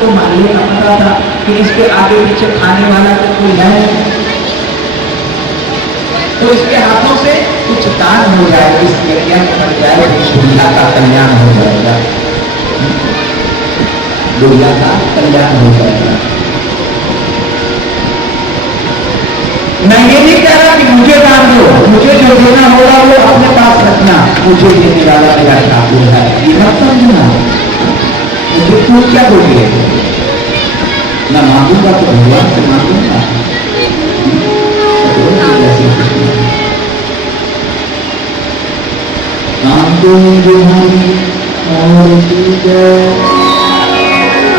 को मालिक का पता था कि इसके आगे पीछे खाने वाला तो कोई है, तो इसके हाथों से कुछ दान हो जाए, इस यज्ञ कर जाए, दुनिया का कल्याण हो जाएगा, दुनिया का कल्याण हो जाएगा। मैं ये नहीं कह रहा कि मुझे दान दो, मुझे जो देना होगा वो अपने पास रखना, मुझे देने वाला मेरा ठाकुर है, ये मत समझना। मुझे क्यों क्या दोगे? मैं मांगूंगा तो भगवान से मांगूंगा।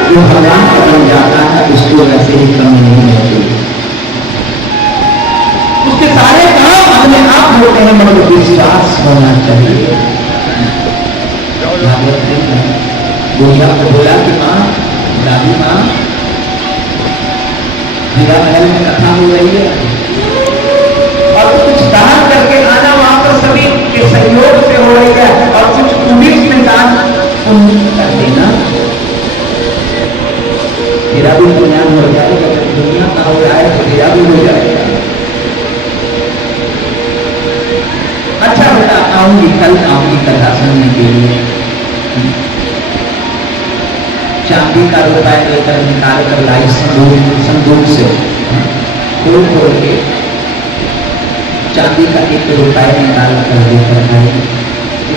जो भगवान का बन जाता है उसको वैसे ही कमी नहीं होती, उसके सारे काम अपने आप होते हैं, मगर विश्वास होना चाहिए। बुढ़िया को बोला कि माँ, दादी माँ, हीरा महल में कथा हो रही है और कुछ दान करके आना, वहां पर सभी के सहयोग से हो रही है, और कुछ तुम्हें उसमें दान कर देना, तेरा भी कल्याण हो जाएगा। दुनिया का हो जाए तो तेरा भी हो जाएगा। अच्छा बेटा, आऊंगी कल, आऊंगी कथा सुनने के लिए। चांदी का रुपया लेकर निकाल कर लाई संदूक से, खोल खोल के चांदी का 1 रुपया निकाल कर लेकर आई,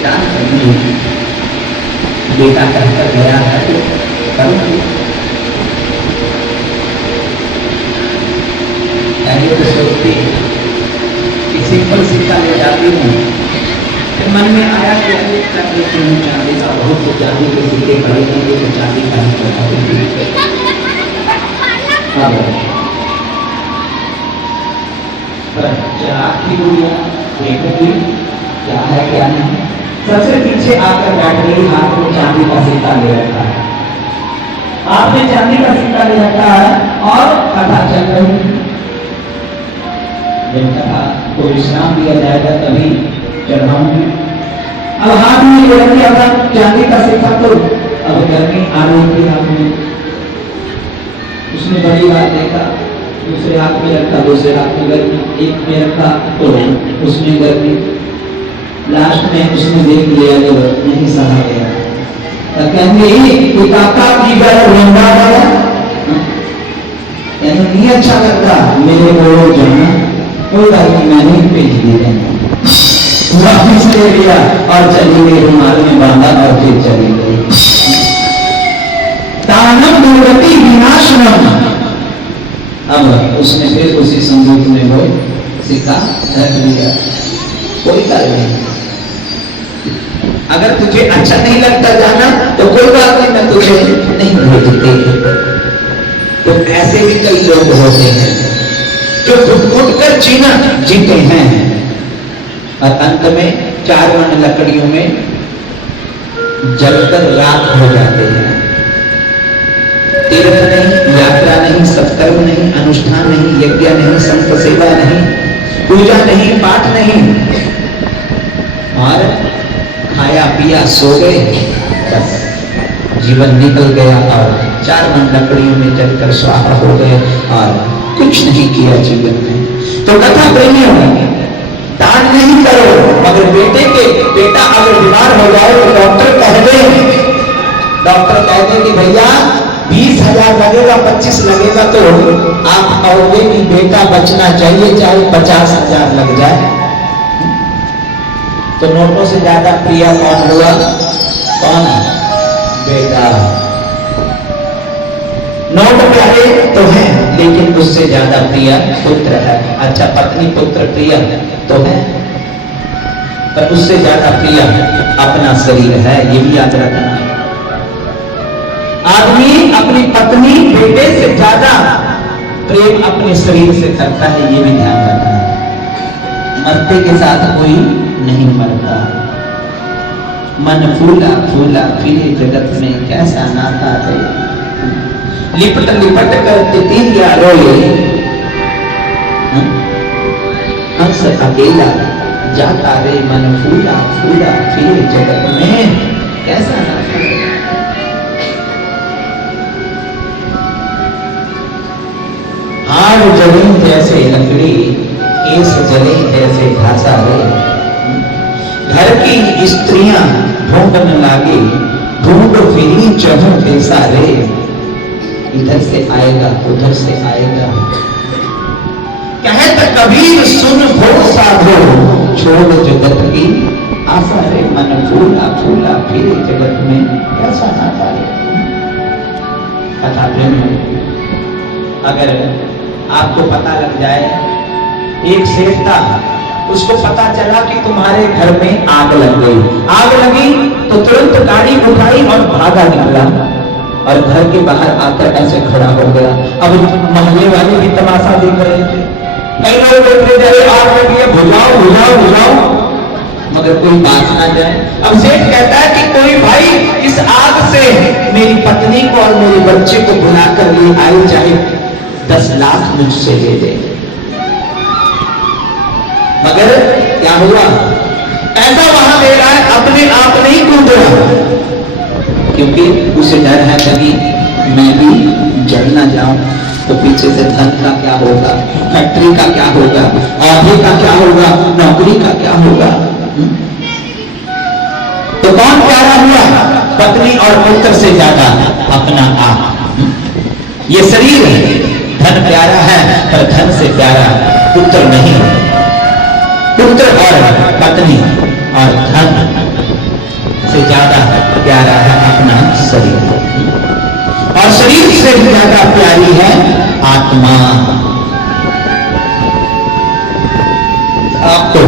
दान करूंगी। बेटा कहकर गया है तो करूंगी। पहले तो सोचती कि सिंपल सिक्का ले जाती हूँ, फिर मन में आया कि कर लेती हूँ चांदी का, बहुत तो चांदी के सिक्के पड़े होंगे तो चांदी का ही करता आखिरी दुनिया देखूंगी क्या है क्या नहीं। सबसे पीछे आकर बैठ गई, हाथ में चांदी का सिक्का ले रखा है, आपने चांदी का सिक्का ले रखा है और कथा चल रही है। जब कथा को विश्राम दिया जाएगा तभी चढ़ाऊंगी। अब हाथ में ले रखी अपना चांदी का सिक्का, तो अब गर्मी आ रही थी, आपने उसने बड़ी बात देखा, दूसरे हाथ में रखा, दूसरे हाथ में गर्मी, एक में रखा तो उसमें गर्मी, लास्ट में उसने देख लिया जो नहीं सहा गया, तो कहने काका की गर्म लंबा गया, नहीं अच्छा लगता मेरे को जाना, कोई बात नहीं, मैंने भेज दिया, वापिस ले लिया और चली गई, रुमाल में बांधा और फिर चली गई। दानम दुर्गति विनाशनम। अब उसने फिर उसी संदूक में वो सिक्का रख लिया, कोई कार्य नहीं। अगर तुझे अच्छा नहीं लगता जाना तो कोई बात नहीं, मैं तुझे नहीं भेजती। तो ऐसे भी कई लोग होते हैं जो घुट कर जीते हैं और अंत में 4 मन लकड़ियों में जलकर राख हो जाते हैं। तीर्थ नहीं, यात्रा नहीं, सत्कर्म नहीं, अनुष्ठान नहीं, यज्ञ नहीं, संत सेवा नहीं, पूजा नहीं, पाठ नहीं, और खाया पिया सो गए, बस जीवन निकल गया और 4 मन लकड़ियों में जलकर स्वाहा हो गए और कुछ नहीं किया जीवन में। तो कथा प्रेमियों, दान नहीं करो, मगर बेटा अगर बीमार हो जाए तो डॉक्टर कह दे कि भैया 20,000 लगेगा, 25 लगेगा, तो आप कहोगे कि बेटा बचना चाहिए चाहे 50,000 लग जाए। तो नोटों से ज्यादा प्रिय कौन हुआ? कौन? बेटा। नोट प्यारे तो है, लेकिन उससे ज्यादा प्रिय पुत्र है। अच्छा, पत्नी पुत्र प्रिय तो है, पर उससे ज्यादा प्रिय अपना शरीर है, ये भी याद रखना। आदमी अपनी पत्नी बेटे से ज्यादा प्रेम अपने शरीर से करता है, ये भी ध्यान रखना। मरते के साथ कोई नहीं मरता। मन फूला फूला फिरे जगत में कैसा नाता है, लिपट लिपट कर तितलियां रोए, हंस अकेला जाता रे, मन फूला फूला फिरे जगत में कैसा नाता है। जले जैसे लकड़ी, केस जले जैसे घासा रे। घर की स्त्रियां ढूंढने लागे, ढूंढ फिरी चढ़ू कैसा रे। इधर से आएगा उधर से आएगा, कहत कबीर सुन भो साधो, छोड़ जगत की आशा रे। मन फूला फूला फिरे जगत में कैसा नाता रे। कथा प्रेम, अगर आपको पता लग जाए, एक शेर था, उसको पता चला कि तुम्हारे घर में आग लग गई। आग लगी तो तुरंत गाड़ी उठाई और भागा निकला और घर के बाहर आकर ऐसे खड़ा हो गया। अब मोहल्ले वाले भी तमाशा देख रहे थे, कई लोग देख रहे थे आग लगी है, बुझाओ बुझाओ बुझाओ, मगर कोई बात ना जाए। अब सेठ कहता है कि कोई भाई इस आग से मेरी पत्नी को और मेरे बच्चे को बुला कर ले आए, चाहे 10 लाख मुझसे ले दे। मगर क्या हुआ, ऐसा वहां दे रहा है, अपने आप नहीं कूद रहा, क्योंकि उसे डर है कभी मैं भी जड़ ना जाऊं तो पीछे से धन का क्या होगा, फैक्ट्री का क्या होगा, औहदे का क्या होगा, नौकरी का क्या होगा। तो कौन प्यारा हुआ, पत्नी और पुत्र से ज्यादा अपना आप। ये शरीर है, धन प्यारा है पर धन से प्यारा पुत्र नहीं। पुत्र और पत्नी और धन से ज्यादा प्यारा है अपना शरीर, और शरीर से ज्यादा प्यारी है आत्मा। आपको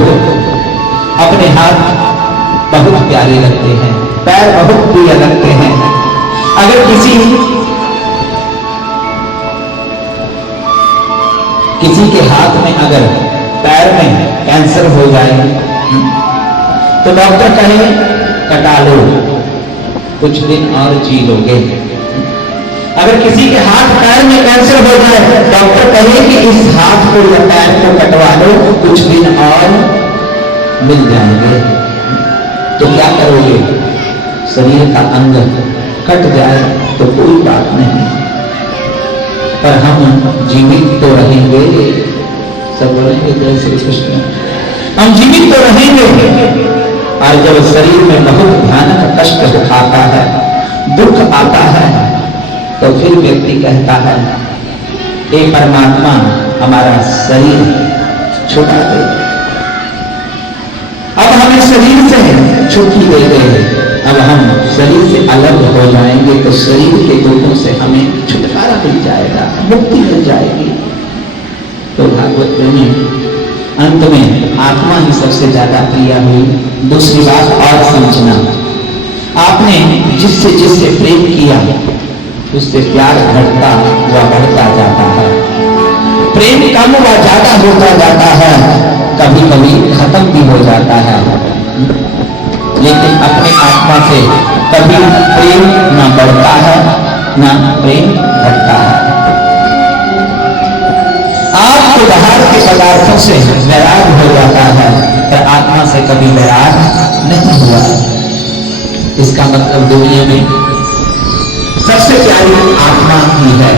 अपने हाथ बहुत प्यारे लगते हैं, पैर बहुत प्रिय लगते हैं। अगर किसी के हाथ में अगर पैर में कैंसर हो जाए तो डॉक्टर कहे कटा लो, कुछ दिन और जी लोगे। अगर किसी के हाथ पैर में कैंसर हो जाए, डॉक्टर कहे कि इस हाथ को या पैर को कटवा लो, कुछ दिन और मिल जाएंगे। तो क्या करोगे, शरीर का अंग कट जाए तो कोई बात नहीं, पर हम जीवित तो रहेंगे। सब बोलेंगे जय श्री कृष्ण। हम जीवित तो रहेंगे, और जब शरीर में बहुत भयानक कष्ट आता है, दुख आता है, तो फिर व्यक्ति कहता है हे परमात्मा हमारा शरीर छुड़ा दे, अब हमें शरीर से छुट्टी दे दे, अब हम शरीर से अलग हो जाएंगे तो शरीर के दुखों से हमें छुटकारा मिल जाएगा, मुक्ति मिल जाएगी। तो भागवत में अंत में आत्मा ही सबसे ज्यादा प्रिय हुई। दूसरी बात और समझना, आपने जिससे जिससे प्रेम किया उससे प्यार घटता व बढ़ता जाता है, प्रेम कम व ज्यादा होता जाता है, कभी कभी खत्म भी हो जाता है, लेकिन अपने आत्मा से कभी प्रेम ना बढ़ता है ना प्रेम घटता है। आपको बाहर के पदार्थों से वैराग हो जाता है, पर आत्मा से कभी वैराग नहीं हुआ। इसका मतलब दुनिया में सबसे प्यारी आत्मा ही है,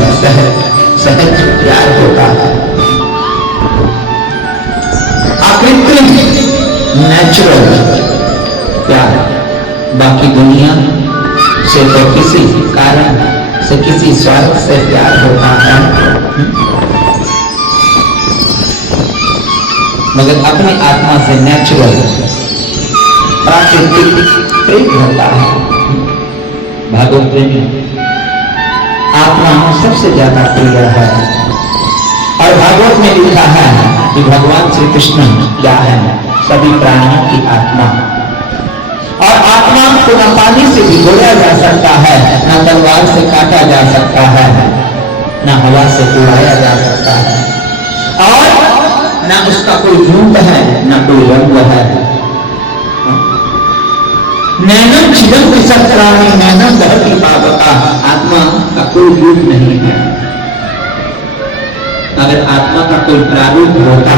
सहज प्यार होता है, अकृत्रिम नेचुरल प्यार। बाकी दुनिया से तो किसी कारण से, किसी स्वार्थ से प्यार होता है, मगर अपनी आत्मा से नेचुरल प्राकृतिक प्रेम होता है। भागवत प्रेमी आत्मा सबसे ज्यादा प्रिय है, और भागवत में लिखा है कि भगवान श्री कृष्ण क्या है, सभी प्राणियों की आत्मा। और आत्मा को न पानी से भिगोया जा सकता है, न तलवार से काटा जा सकता है, न हवा से उड़ाया जा सकता है, और न उसका कोई रूप है न कोई रंग है। नैनम छिदम विसक्रामी नैनम दहती पावका, आत्मा का कोई रूप नहीं है। अगर आत्मा का कोई प्रारूप होता,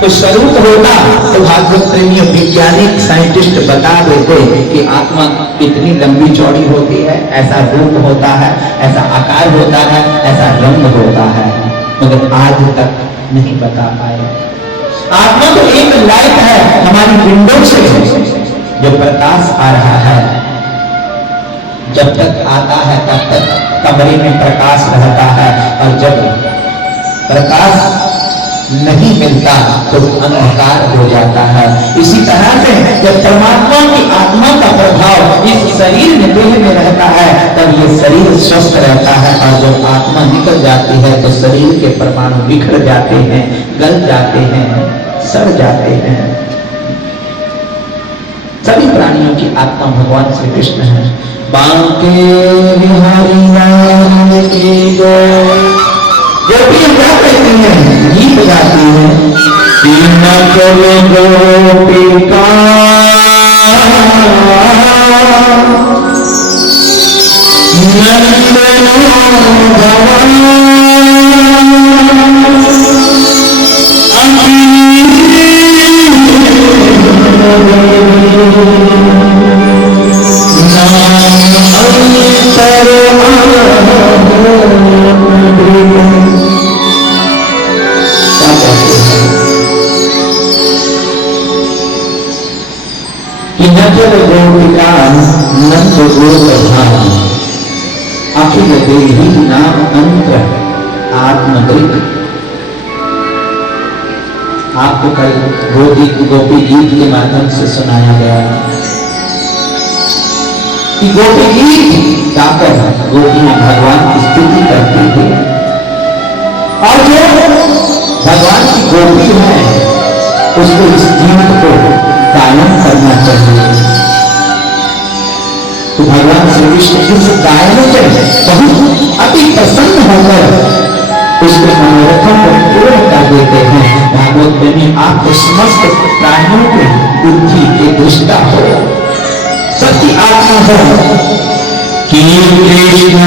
कोई स्वरूप होता, तो भागवत प्रेमियों वैज्ञानिक साइंटिस्ट बता देते कि आत्मा कितनी लंबी चौड़ी होती है, ऐसा रूप होता है, ऐसा आकार होता है, ऐसा रंग होता है। मगर मगर आज तक नहीं बता पाए। आत्मा तो एक लाइट है हमारी विंडो से जो प्रकाश आ रहा है, जब तक आता है तब तक कमरे में प्रकाश रहता है, और जब प्रकाश नहीं मिलता तो अंधकार हो जाता है। इसी तरह से जब परमात्मा की आत्मा का प्रभाव इस शरीर में, देह में रहता है, तब ये शरीर स्वस्थ रहता है, और जब आत्मा निकल जाती है तो शरीर के परमाणु बिखर जाते हैं, गल जाते हैं, सड़ जाते हैं। सभी प्राणियों की आत्मा भगवान श्री कृष्ण है। बांके बिहारी लाल की जय। गोपियां क्या कहती हैं, गीत गाती हैं, गोपिका नंद गोपधाम अखिल देही नाम अंतर आत्मदृक। आपको कल गोपी गीत के माध्यम से सुनाया गया कि गोपी गीत गाकर गोपियां भगवान की स्तुति करती थी, और जो भगवान की गोपी है उसको इस गीत को गायन करना चाहिए। तो भगवान श्री कृष्ण इस गायन से बहुत अति प्रसन्न होकर उसके मनोरथों को पूर्ण कर देते हैं। भागवत में आपको समस्त प्राणियों के बुद्धि के दृष्टा हो, सबकी आत्मा हो कि कृष्ण